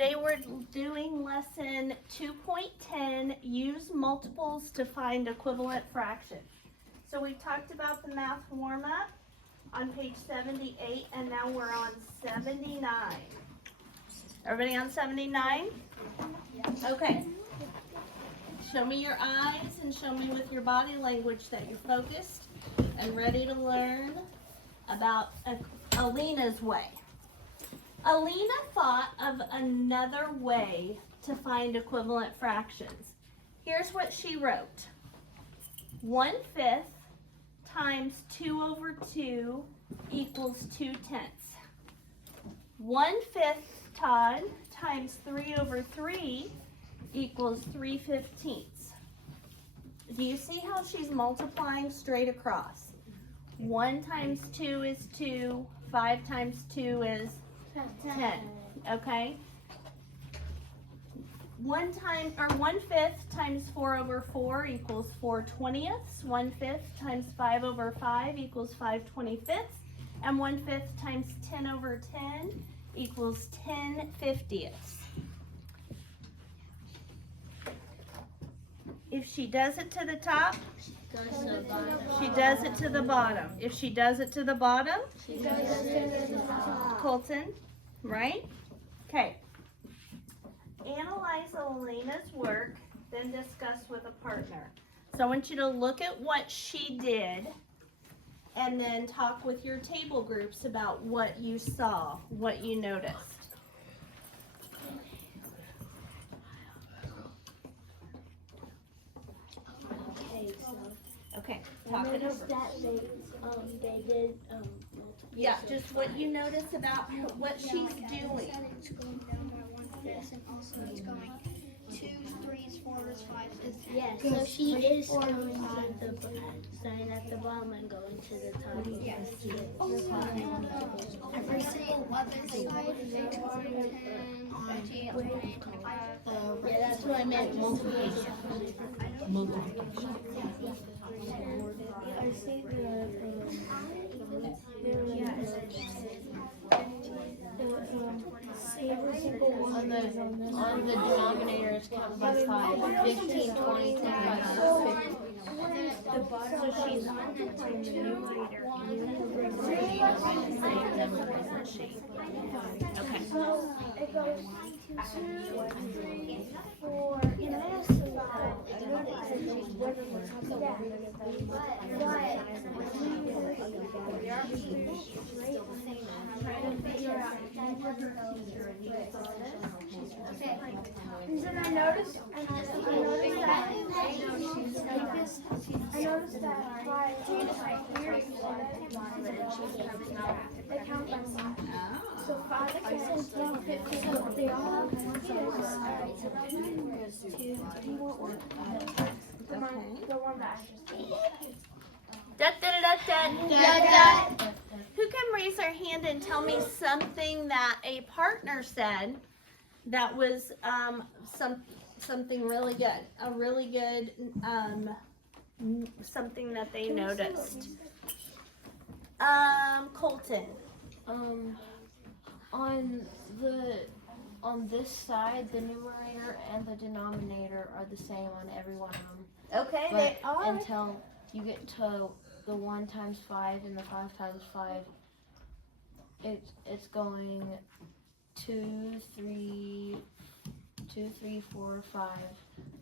Today we're doing lesson 2.10, use multiples to find equivalent fractions. So we've talked about the math warm-up on page 78, and now we're on 79. Everybody on 79? Okay. Show me your eyes and show me with your body language that you're focused and ready to learn about Alina's way. Alina thought of another way to find equivalent fractions. Here's what she wrote. 1/5 times 2 over 2 equals 2/10. 1/5, Todd, times 3 over 3 equals 3/15. Do you see how she's multiplying straight across? 1 times 2 is 2, 5 times 2 is 10, okay? 1/5 times 4 over 4 equals 4/20ths. 1/5 times 5 over 5 equals 5/25ths. And 1/5 times 10 over 10 equals 10/50ths. If she does it to the top, she does it to the bottom. If she does it to the bottom, Colton, right? Okay. Analyze Elena's work, then discuss with a partner. So I want you to look at what she did and then talk with your table groups about what you saw, what you noticed. Okay, talk it over. They did, Yeah, just what you notice about what she's doing. It's going down by 1/5, and also it's going 2s, 3s, 4s, 5s. yes, so she is going to the sign at the bottom and going to the top. Yes. Every single 11 side is 8, 10, 20, 25. Yeah, that's what I meant, multiplication. I see On the denominator it's counted by 5, 15, 20, 25, 50. So she's on the numerator. Okay. So it goes 2, 3, 4, and I also and then I noticed that by they count by 5. So 5, 10, 12, 15, so they all have 1 the one that Who can raise their hand and tell me something that a partner said that was something really good, a really good something that they noticed? Colton. On this side, the numerator and the denominator are the same on every one of them. Okay, But they are. until you get to the 1 times 5 and the 5 times 5, it's going 2, 3, 4, 5,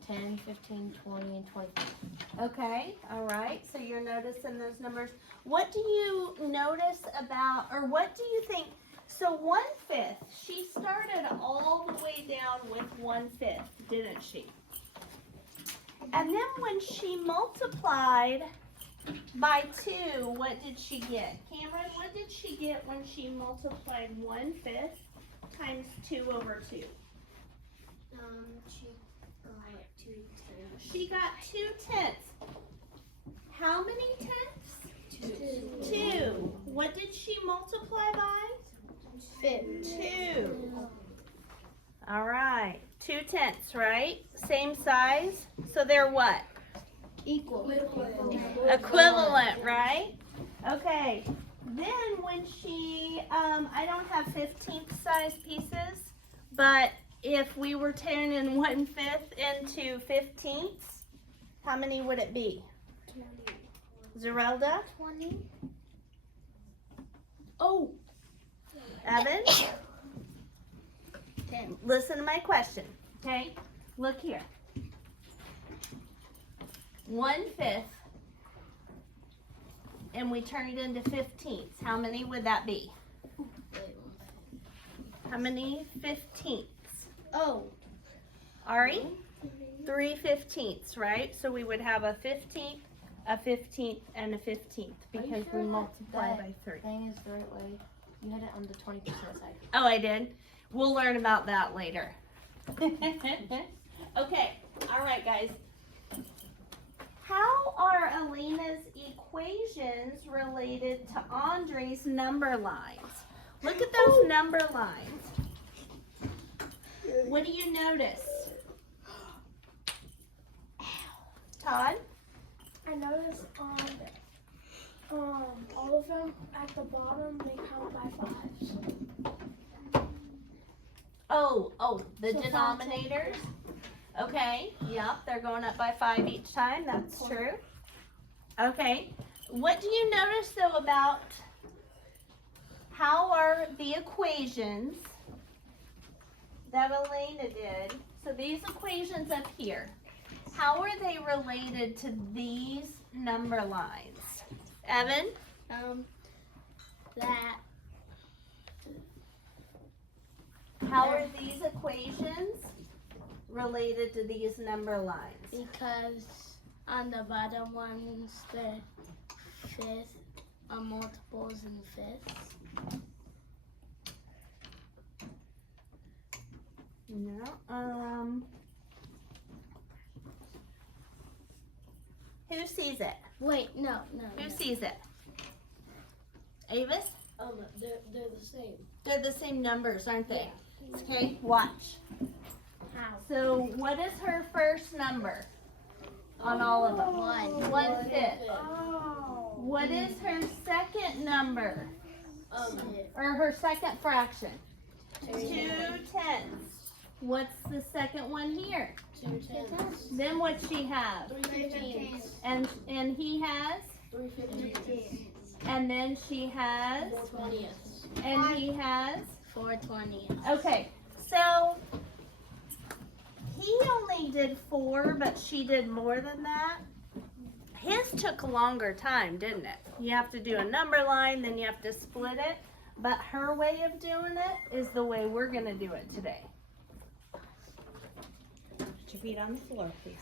10, 15, 20, and 25. Okay, all right. So you're noticing those numbers. What do you notice about, or what do you think? So 1/5, she started all the way down with 1/5, didn't she? And then when she multiplied by 2, what did she get? Cameron, what did she get when she multiplied 1/5 times 2 over 2? She got 2/10. How many tenths? 2. What did she multiply by? 2. All right. 2/10, right? Same size. So they're what? equal. Equivalent, right? Okay. Then when she, I don't have 15th size pieces, but if we were turning 1/5 into 15ths, how many would it be? 20. Zerelda? 20. Oh. Evan? 10. Listen to my question, okay? Look here. 1/5, and we turn it into 15ths. How many would that be? How many 15ths? Oh. Ari? 3 15ths, right? So we would have a 15th, a 15th, and a 15th because we multiply by 3. Thing is the right way. You had it on the 20% side. Oh, I did? We'll learn about that later. Okay, all right, guys. How are Alina's equations related to Andre's number lines? Look at those number lines. What do you notice? Todd? I noticed all of them at the bottom they count by 5s. Oh, the So 5, denominators? Okay, yep, they're going up by 5 each time, that's true. Okay, what do you notice though about how are the equations that Elena did, so these equations up here, how are they related to these number lines? Evan? That. How are these equations related to these number lines? Because on the bottom ones, the fifth are multiples in fifths. No, who sees it? Wait, no. Who sees it? Avis? They're the same. They're the same numbers, aren't they? Okay, watch. How? So what is her first number on all of them? 1. 1/5. Oh. What is her second number? Six. Or her second fraction? 2 2/10. What's the second one here? 2 tenths. Then what she have? 3 fifteenths. And he has? 3 15. And then she has? 20ths. And he has? 4 20ths. Okay, so he only did 4, but she did more than that. His took a longer time, didn't it? You have to do a number line, then you have to split it. But her way of doing it is the way we're gonna do it today. Put your feet on the floor, please.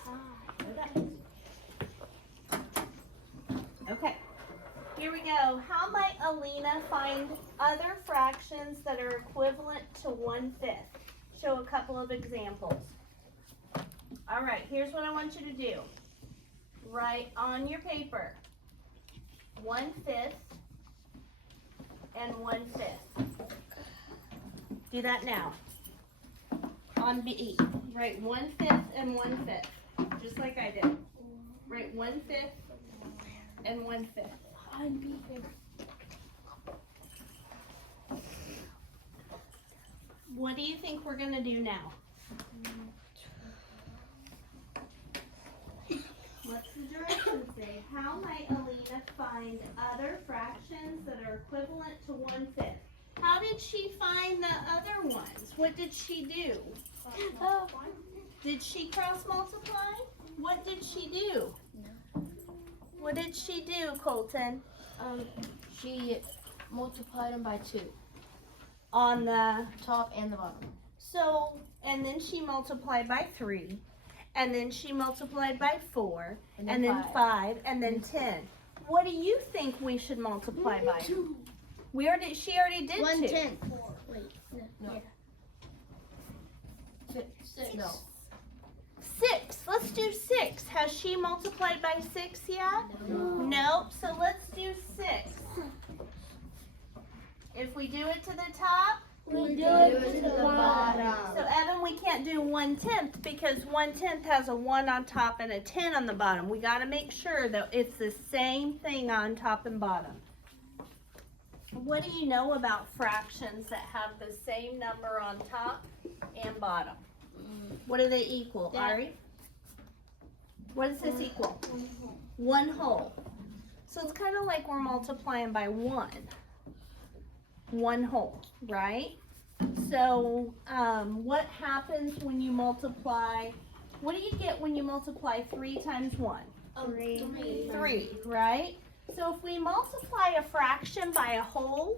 Okay, here we go. How might Alina find other fractions that are equivalent to 1/5? Show a couple of examples. All right, here's what I want you to do. Write on your paper 1/5 and 1/5. Do that now. On B, write 1/5 and 1/5, just like I did. Write 1/5 and 1/5. On B. What do you think we're gonna do now? What's the direction say? How might Alina find other fractions that are equivalent to 1/5? How did she find the other ones? What did she do? Did she cross multiply? What did she do? What did she do, Colton? She multiplied them by 2, On the, top and the bottom. so, and then she multiplied by 3, and then she multiplied by 4, and then 5, and then 10. What do you think we should multiply by? She already did 1 2. tenth. Wait, No. yeah. 6. No. 6. Let's do 6. Has she multiplied by 6 yet? Nope. So let's do 6. If we do it to the top, We do it to the bottom. so Evan, we can't do 1/10 because 1/10 has a 1 on top and a 10 on the bottom. We got to make sure that it's the same thing on top and bottom. What do you know about fractions that have the same number on top and bottom? What do they equal, That- Ari? What does this equal? 1 whole. So it's kind of like we're multiplying by 1. 1 whole, right? So what happens when you multiply? What do you get when you multiply 3 times 1? 3, right? So if we multiply a fraction by a whole,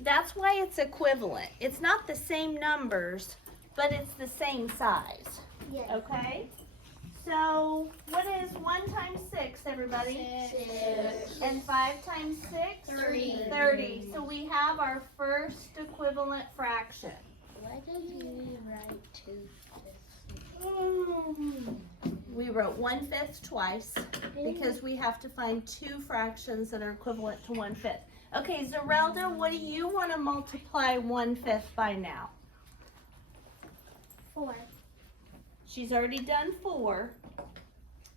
that's why it's equivalent. It's not the same numbers, but it's the same size. Yeah. Okay? So what is 1 times 6, everybody? 6. And 5 times 6? 30. So we have our first equivalent fraction. Why did you write 2? We wrote 1/5 twice because we have to find 2 fractions that are equivalent to 1/5. Okay, Zerelda, what do you want to multiply 1/5 by now? 4. She's already done 4.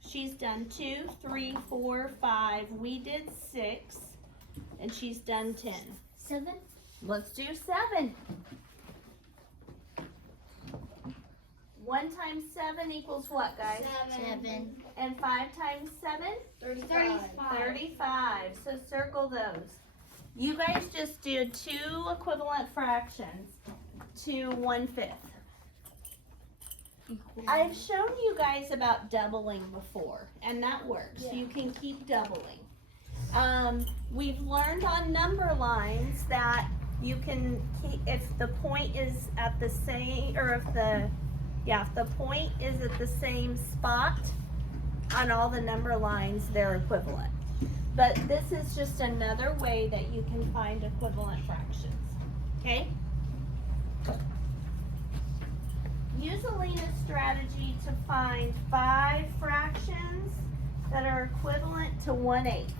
She's done 2, 3, 4, 5. We did 6. And she's done 10. 7. Let's do 7. 1 times 7 equals what, guys? 7. And 5 times 7? 35. So circle those. You guys just did 2 equivalent fractions to 1/5. I've shown you guys about doubling before, and that works. You can keep doubling. We've learned on number lines that you can keep, if the point is at the same, or if the point is at the same spot on all the number lines, they're equivalent. But this is just another way that you can find equivalent fractions. Okay? Use Alina's strategy to find 5 fractions that are equivalent to 1/8.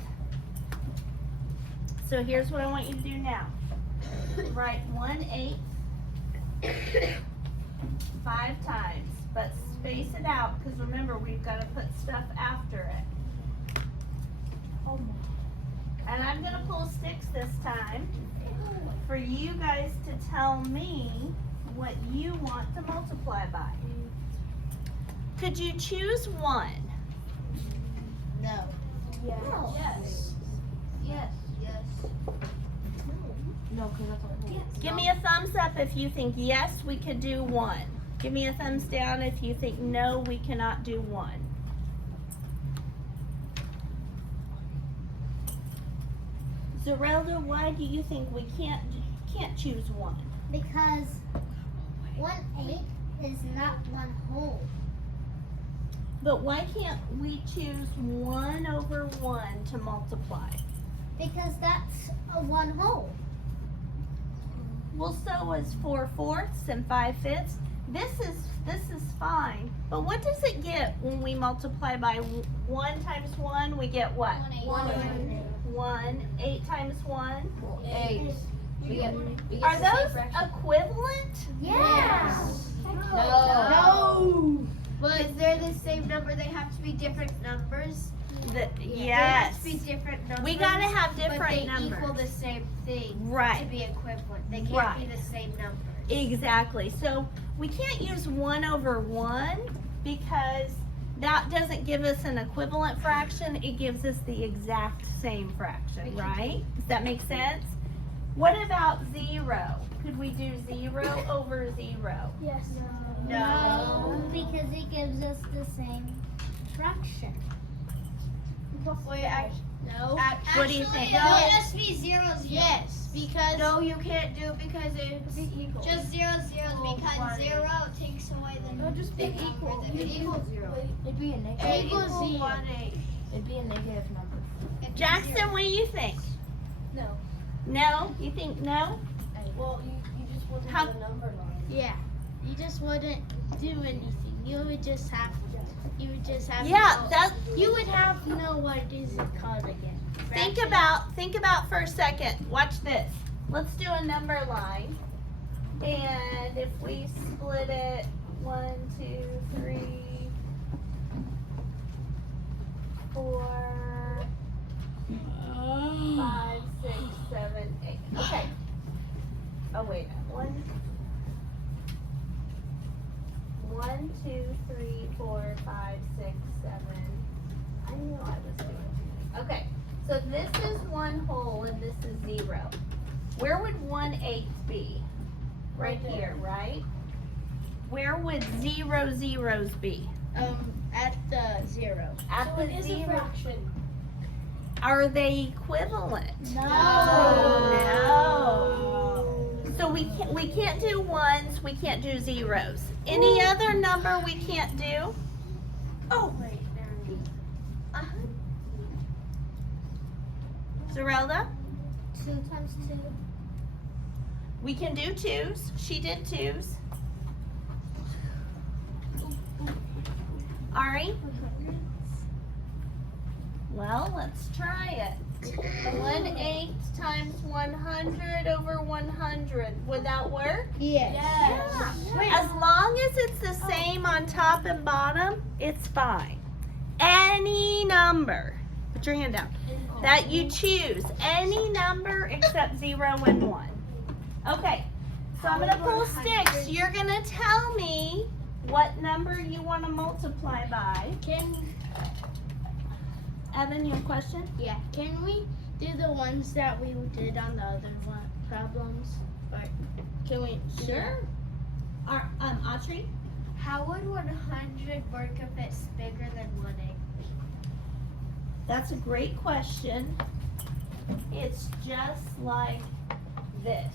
So here's what I want you to do now. Write 1/8 5 times, but space it out because remember we've got to put stuff after it. And I'm going to pull sticks this time for you guys to tell me what you want to multiply by. Could you choose 1? No. Yes. Yes. No, because that's what Give me a thumbs up if you think yes, we could do 1. Give me a thumbs down if you think no, we cannot do 1. Zerelda, why do you think we can't choose 1? Because 1/8 is not 1 whole. But why can't we choose 1/1 to multiply? Because that's a 1 whole. Well, so is 4/4 and 5/5. This is fine. But what does it get when we multiply by 1 times 1? We get what? 1. 8 times 1? 8. Are those equivalent? Yes. No. But if they're the same number, they have to be different numbers. They have Yes. to be different numbers. We gotta have but different they numbers. equal the same thing to Right. be equivalent. They can't Right. be the same numbers. Exactly. So we can't use 1/1 because that doesn't give us an equivalent fraction. It gives us the exact same fraction, right? Does that make sense? What about 0? Could we do 0/0? Yes. No. Because it gives us the same fraction. Wait, no. What do you think? No, it has to be 0, 0. Yes, because no, you can't do it because it's just 0, 0 because 0 takes away the number. just be equal. It equals 0. It'd be a It negative. equals 1/8. It'd be a negative number. Jackson, what do you think? No. No? You think no? Well, you just wouldn't How- have a number line. Yeah. You just wouldn't do anything. You would just have. You would just have. Yeah, to know, that You would have to know what is it called again. think Fraction. about for a second. Watch this. Let's do a number line. And if we split it 1, 2, 3, 4, 5, 6, 7, 8. Okay. Oh wait, 1. 1, 2, 3, 4, 5, 6, 7. I knew I was doing it. Okay, so this is 1 whole and this is 0. Where would 1/8 be? Right here, right? Where would 0 zeros be? At the 0. At So the it is a 0. fraction. Are they equivalent? No. No. So we can't do ones, we can't do zeros. Any other number we can't do? Oh, wait. Zerelda? 2 times 2. We can do 2s. She did 2s. Ari? Well, let's try it. 1/8 times 100 over 100. Would that work? Yes. As long as it's the same on top and bottom, it's fine. Any number, put your hand down, that you choose, any number except 0 and 1. Okay, so I'm going to pull sticks. You're going to tell me what number you want to multiply by. Evan, you have a question? Yeah. Can we do the ones that we did on the other problems? Or can we? Sure. Autrey? How would 100 work if it's bigger than 1/8? That's a great question. It's just like this.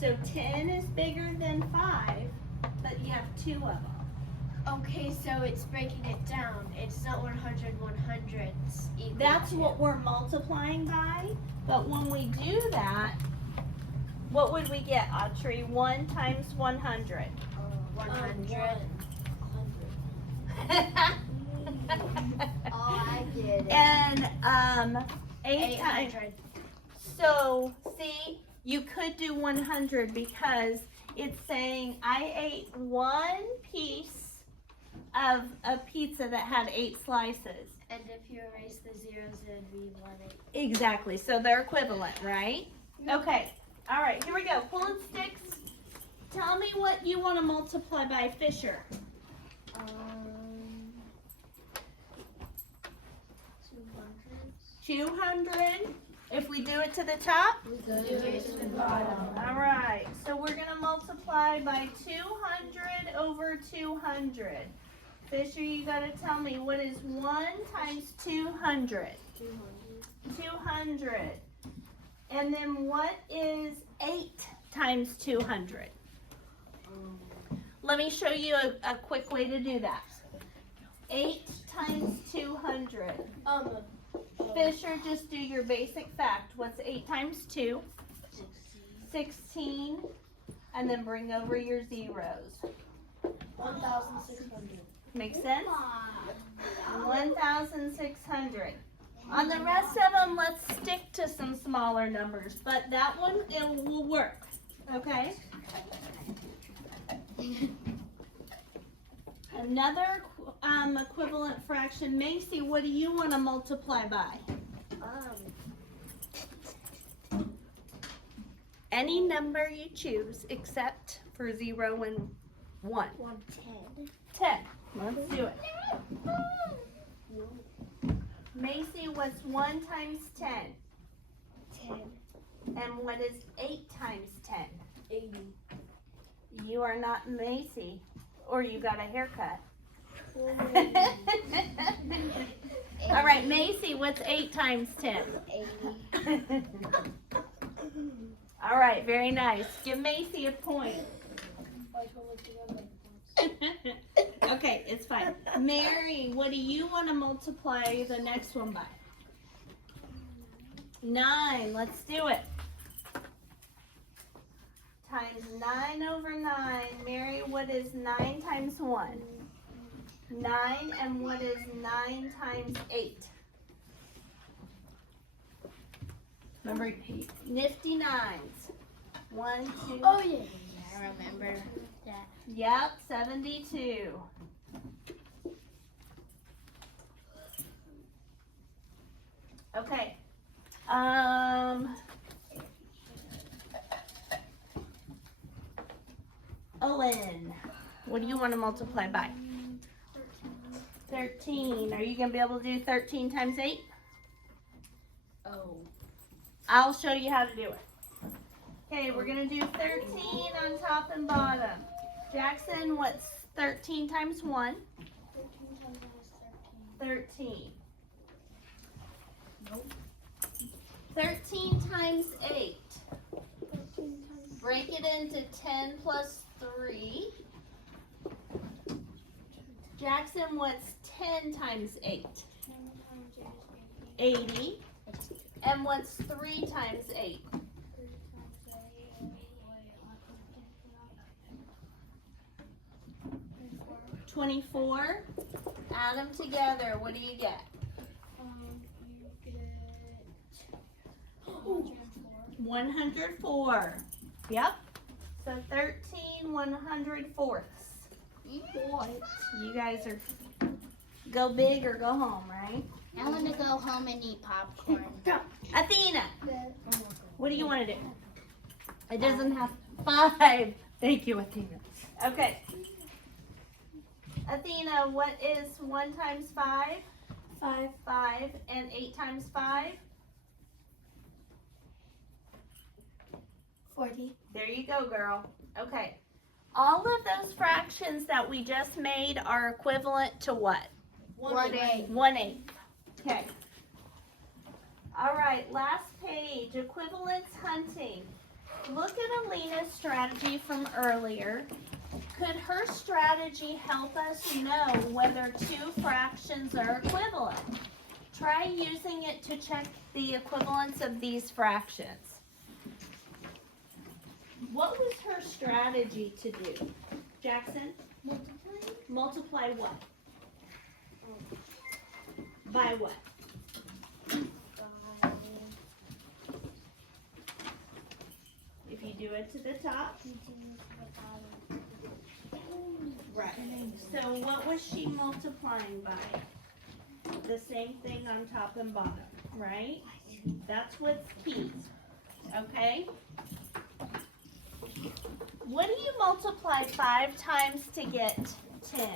So 10 is bigger than 5, but you have 2 of them. Okay, so it's breaking it down. It's not 100 100s equal. That's what we're multiplying by. But when we do that, what would we get, Autrey? 1 times 100. 100. Oh, I get it. And 8 times. 800. So, see, you could do 100 because it's saying I ate 1 piece of a pizza that had 8 slices. And if you erase the zeros, it would be 1/8. Exactly. So they're equivalent, right? Okay. All right. Here we go. Pulling sticks. Tell me what you want to multiply by, Fisher. 200. If we do it to the top. All right. So we're going to multiply by 200 over 200. Fisher, you got to tell me what is 1 times 200? 200. And then what is 8 times 200? Let me show you a quick way to do that. 8 times 200. Fisher, just do your basic fact. What's 8 times 2? 16. And then bring over your zeros. 1,600. Make sense? 1,600. On the rest of them, let's stick to some smaller numbers. But that one, it will work. Okay? Another equivalent fraction. Macy, what do you want to multiply by? Any number you choose except for 0 and 1. 110. 10. Let's do it. Macy, what's 1 times 10? 10. And what is 8 times 10? 80. You are not Macy, or you got a haircut. All right, Macy, what's 8 times 10? 80. All right, very nice. Give Macy a point. Okay, it's fine. Mary, what do you want to multiply the next one by? 9. Let's do it. Times 9 over 9. Mary, what is 9 times 1? 9. And what is 9 times 8? Remember, nifty 9s. 1, 2. Oh, yeah. I remember that. Yep, 72. Okay. Owen, What do you want to multiply by? 13. Are you going to be able to do 13 times 8? Oh. I'll show you how to do it. Okay, we're going to do 13 on top and bottom. Jackson, what's 13 times 1? 13. Nope. 13 times 8. Break it into 10 plus 3. Jackson, what's 10 times 8? 80. And what's 3 times 8? 24. Add them together. What do you get? You get 104. Yep. So 13 104ths. You guys are go big or go home, right? I want to go home and eat popcorn. Athena, what do you want to do? It doesn't have 5. Thank you, Athena. Okay. Athena, what is 1 times 5? 5. 5. And 8 times 5? 40. There you go, girl. Okay. All of those fractions that we just made are equivalent to what? 1/8. 1/8. Okay. All right, last page, equivalence hunting. Look at Alina's strategy from earlier. Could her strategy help us know whether 2 fractions are equivalent? Try using it to check the equivalence of these fractions. What was her strategy to do? Jackson? Multiply what? By what? If you do it to the top. Right. So what was she multiplying by? The same thing on top and bottom, right? That's what's key. Okay? What do you multiply 5 times to get 10?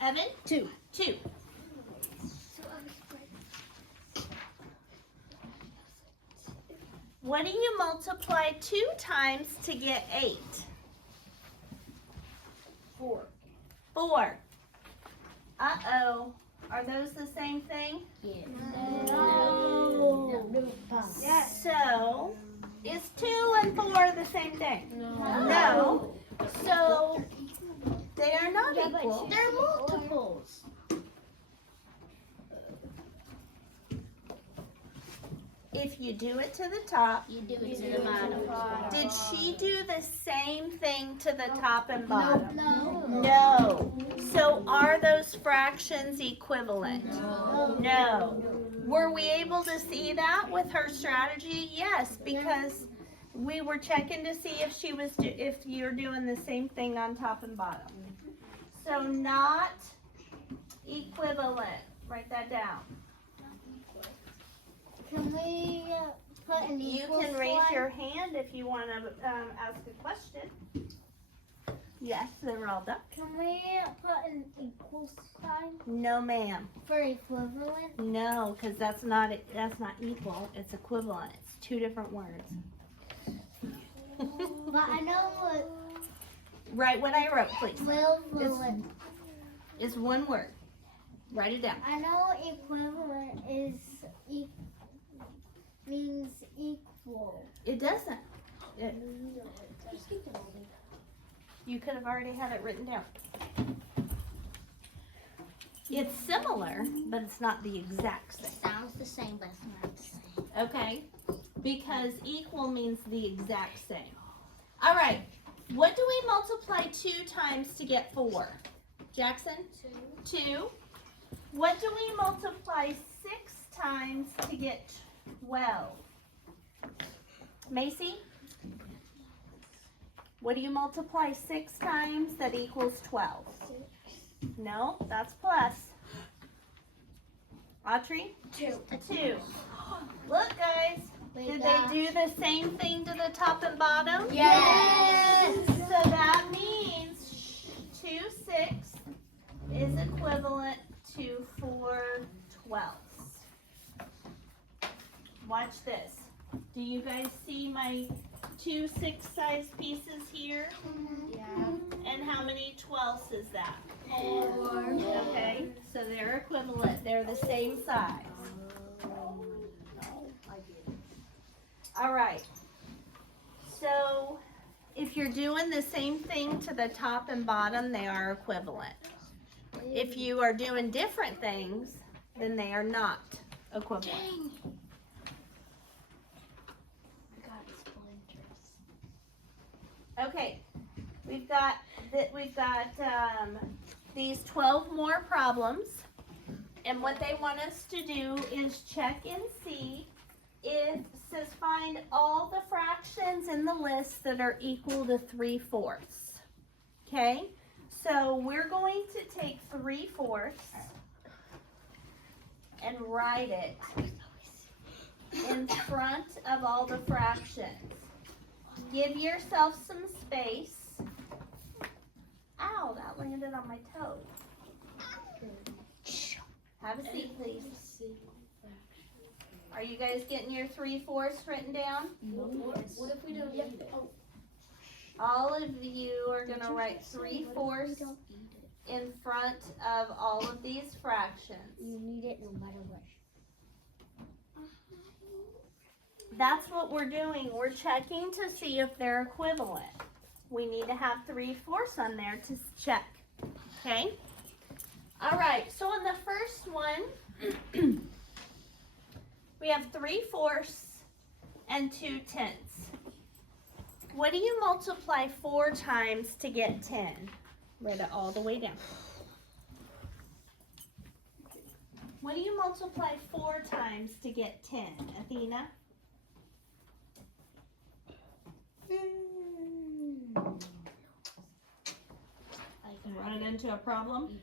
Evan? 2. 2. What do you multiply 2 times to get 8? 4. 4. Uh-oh. Are those the same thing? Yes. No. Yes. So, is 2 and 4 the same thing? No. So, they are not equal. They're multiples. If you do it to the top, You do it to the bottom. did she do the same thing to the top and bottom? No. No. So are those fractions equivalent? No. Were we able to see that with her strategy? Yes, because we were checking to see if she was if you're doing the same thing on top and bottom. So not equivalent. Write that down. Can we put an You equal can raise sign? your hand if you want to ask a question. Yes, they're all done. Can we put an equal sign No, ma'am. for equivalent? No, because that's not equal. It's equivalent. It's 2 different words. But I know what Write what I wrote, please. equivalent. It's 1 word. Write it down. I know equivalent is means equal. It doesn't. You could have already had it written down. It's similar, but it's not the exact same. Sounds the same, but it's not the same. Okay? Because equal means the exact same. All right. What do we multiply 2 times to get 4? Jackson? 2. What do we multiply 6 times to get 12? Macy? What do you multiply 6 times that equals 12? No, that's plus. Autrey? 2. 2. Look, guys. Did they do the same thing to the top and bottom? Yes. So you guys see my 2 6-size pieces here? Yeah. And how many 12ths is that? 4. Okay, so they're equivalent. They're the same size. All right. So if you're doing the same thing to the top and bottom, they are equivalent. If you are doing different things, then they are not equivalent. I got splinters. Okay, we've got these 12 more problems, and what they want us to do is check and see if it says find all the fractions in the list that are equal to 3/4. Okay, so we're going to take 3/4 and write it in front of all the fractions. Give yourself some space. Ow, that landed on my toe. Have a seat, please. Are you guys getting your 3/4 written down? What if we don't eat it? All of you are going to write 3/4 in front of all of these fractions. You need it no matter what. That's what we're doing. We're checking to see if they're equivalent. We need to have 3/4 on there to check. Okay? All right, so on the first one, we have 3/4 and 2/10. What do you multiply 4 times to get 10? Write it all the way down. What do you multiply 4 times to get 10, Athena? Run into a problem?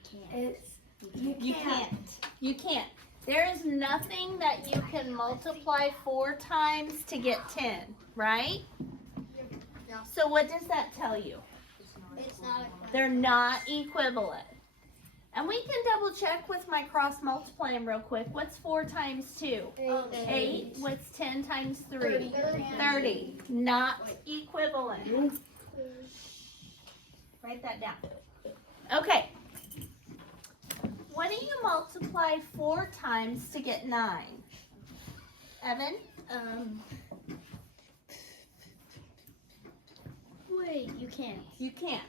You can't. There is nothing that you can multiply 4 times to get 10, right? No. So what does that tell you? It's not equivalent. They're not equivalent. And we can double check with my cross multiplying real quick. What's 4 times 2? 8. What's 10 times 3? 30. Not equivalent. Write that down. Okay. What do you multiply 4 times to get 9? Evan? Wait, you can't. You can't.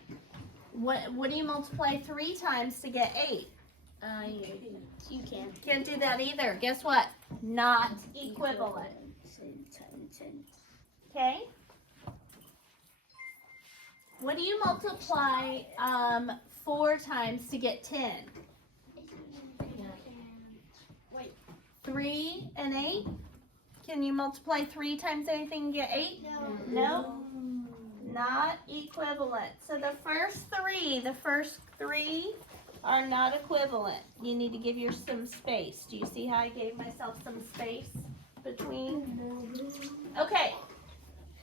What do you multiply 3 times to get 8? You can't. Can't do that either. Guess what? Not equivalent. Okay? What do you multiply 4 times to get 10? 3 and 8? Can you multiply 3 times anything and get 8? No. Not equivalent. So the first three are not equivalent. You need to give yourself some space. Do you see how I gave myself some space between? Okay.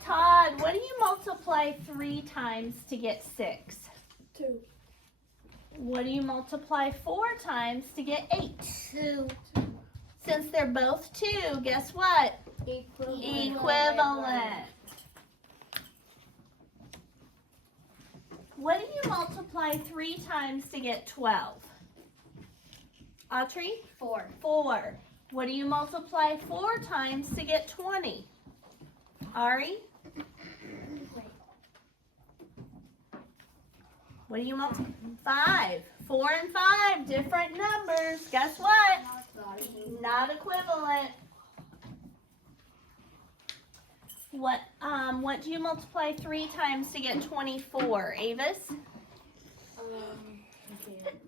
Todd, what do you multiply 3 times to get 6? 2. What do you multiply 4 times to get 8? 2. Since they're both 2, guess what? Equivalent. What do you multiply 3 times to get 12? Autrey? 4. 4. What do you multiply 4 times to get 20? Ari? What do you multiply? 5. 4 and 5, different numbers. Guess what? Not equivalent. What do you multiply 3 times to get 24? Avis?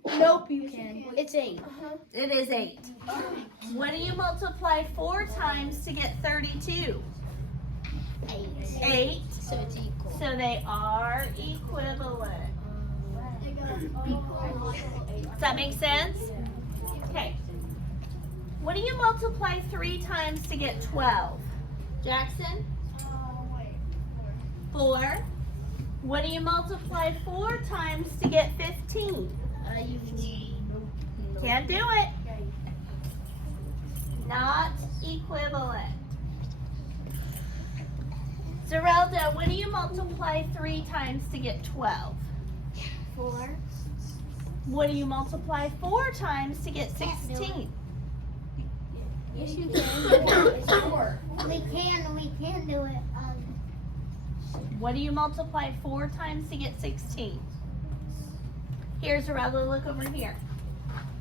Nope, you can. It's 8. It is 8. What do you multiply 4 times to get 32? 8. So it's equal. So they are equivalent. Does that make sense? Okay. What do you multiply 3 times to get 12? Jackson? 4. What do you multiply 4 times to get 15? Can't do it. Not equivalent. Zerelda, what do you multiply 3 times to get 12? 4. What do you multiply 4 times to get 16? Yes, you can. It's 4. We can do it. What do you multiply 4 times to get 16? Here, Zerelda, look over here.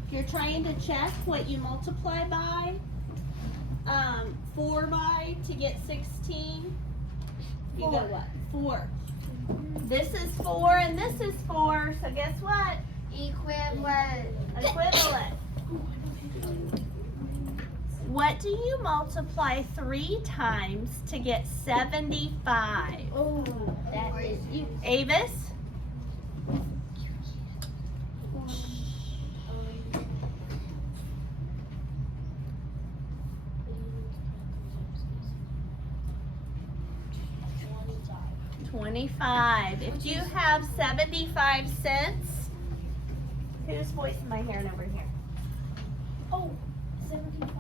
If you're trying to check what you multiply by, 4 by to get 16, you go what? 4. This is 4 and this is 4, so guess what? Equivalent. Equivalent. What do you multiply 3 times to get 75? Oh, that is you. Avis? $25. If you have 75 cents, whose voice am I hearing over here? Oh, 75.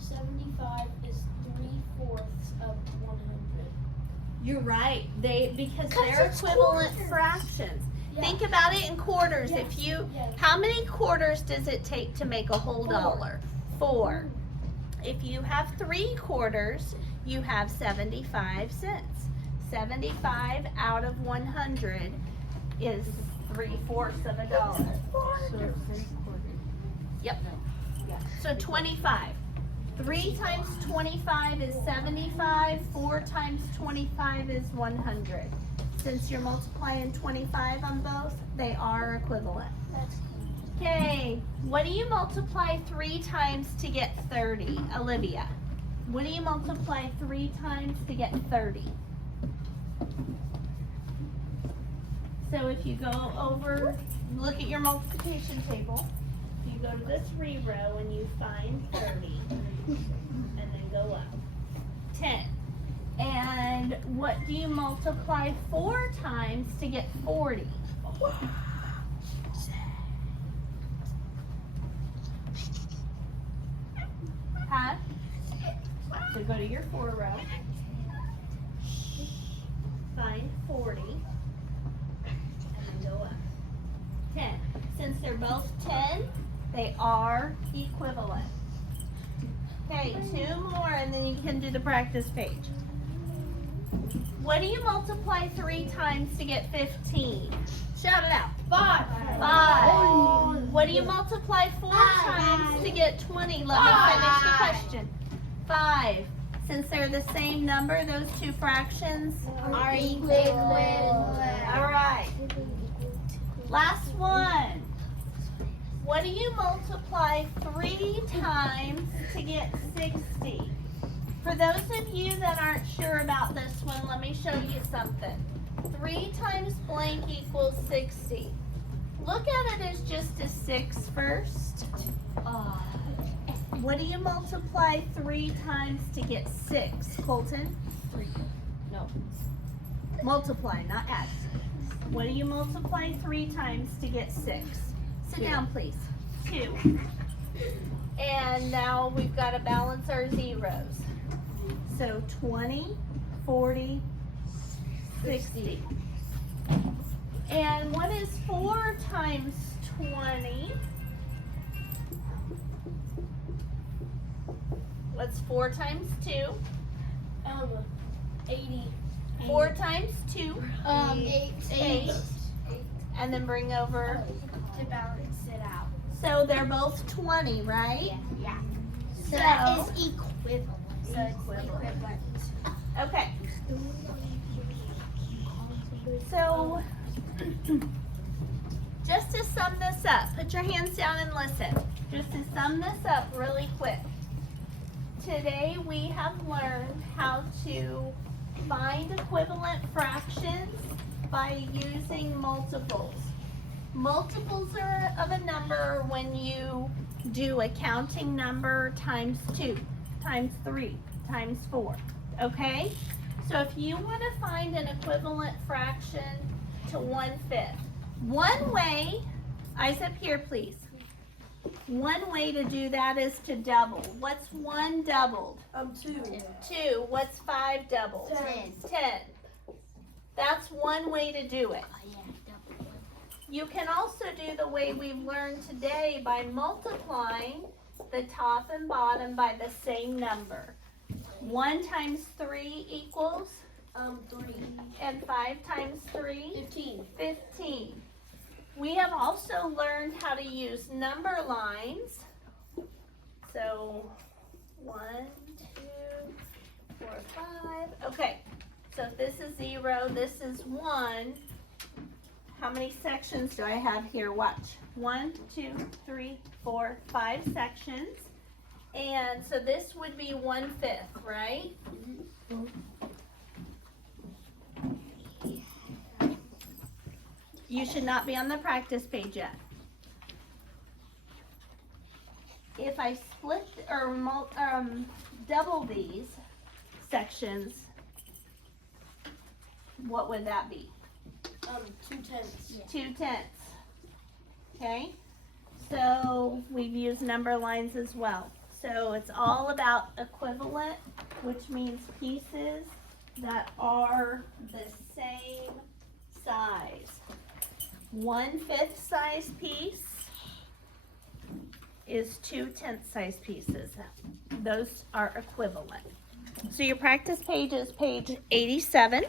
75 is 3/4 of 100. You're right. Because they're it's equivalent quarters. fractions. Yeah. Think about it in quarters. Yes, If you, yes. how many quarters does it take to make a whole 4. dollar? 4. If you have 3 quarters, you have 75 cents. 75 out of 100 is 3/4 of a dollar. Yep. So 25. 3 times 25 is 75. 4 times 25 is 100. Since you're multiplying 25 on both, they are equivalent. Okay, what do you multiply 3 times to get 30? Olivia, what do you multiply 3 times to get 30? So if you go over, look at your multiplication table. You go to the 3 row and you find 30, and then go up. 10. And what do you multiply 4 times to get 40? Huh? So go to your 4 row. Find 40. And then go up. 10. Since they're both 10, they are equivalent. Okay, 2 more and then you can do the practice page. What do you multiply 3 times to get 15? Shout it out. 5. 5. What do you multiply 4 times to get 20? Let me finish the question. 5. Since they're the same number, those 2 fractions Are equivalent. all right. Last one. What do you multiply 3 times to get 60? For those of you that aren't sure about this one, let me show you something. 3 times blank equals 60. Look at it as just a 6 first. What do you multiply 3 times to get 6, Colton? 3. No. Multiply, not add. What do you multiply 3 times to get 6? Sit down, please. 2. And now we've got to balance our zeros. So 20, 40, 60. And what is 4 times 20? What's 4 times 2? 80. 4 times 2? 8. And then bring over. To balance it out. So they're both 20, right? Yeah. So, That is equivalent. So it's equivalent. okay. So, just to sum this up, put your hands down and listen. Just to sum this up really quick. Today we have learned how to find equivalent fractions by using multiples. Multiples are of a number when you do a counting number times 2, times 3, times 4. Okay? So if you want to find an equivalent fraction to 1/5, one way, eyes up here please. One way to do that is to double. What's 1 doubled? 2. 2. What's 5 doubled? 10. 10. That's one way to do it. Oh, yeah, double. You can also do the way we've learned today by multiplying the top and bottom by the same number. 1 times 3 equals? 3. And 5 times 3? 15. 15. We have also learned how to use number lines. So 1, 2, 4, 5. Okay, so if this is 0, this is 1. How many sections do I have here? Watch. 1, 2, 3, 4, 5 sections. And so this would be 1/5, right? You should not be on the practice page yet. If I split or double these sections, what would that be? 2/10. 2/10. Okay, so we've used number lines as well. So it's all about equivalent, which means pieces that are the same size. 1/5 size piece is 2/10 size pieces. Those are equivalent. So your practice page is page 87.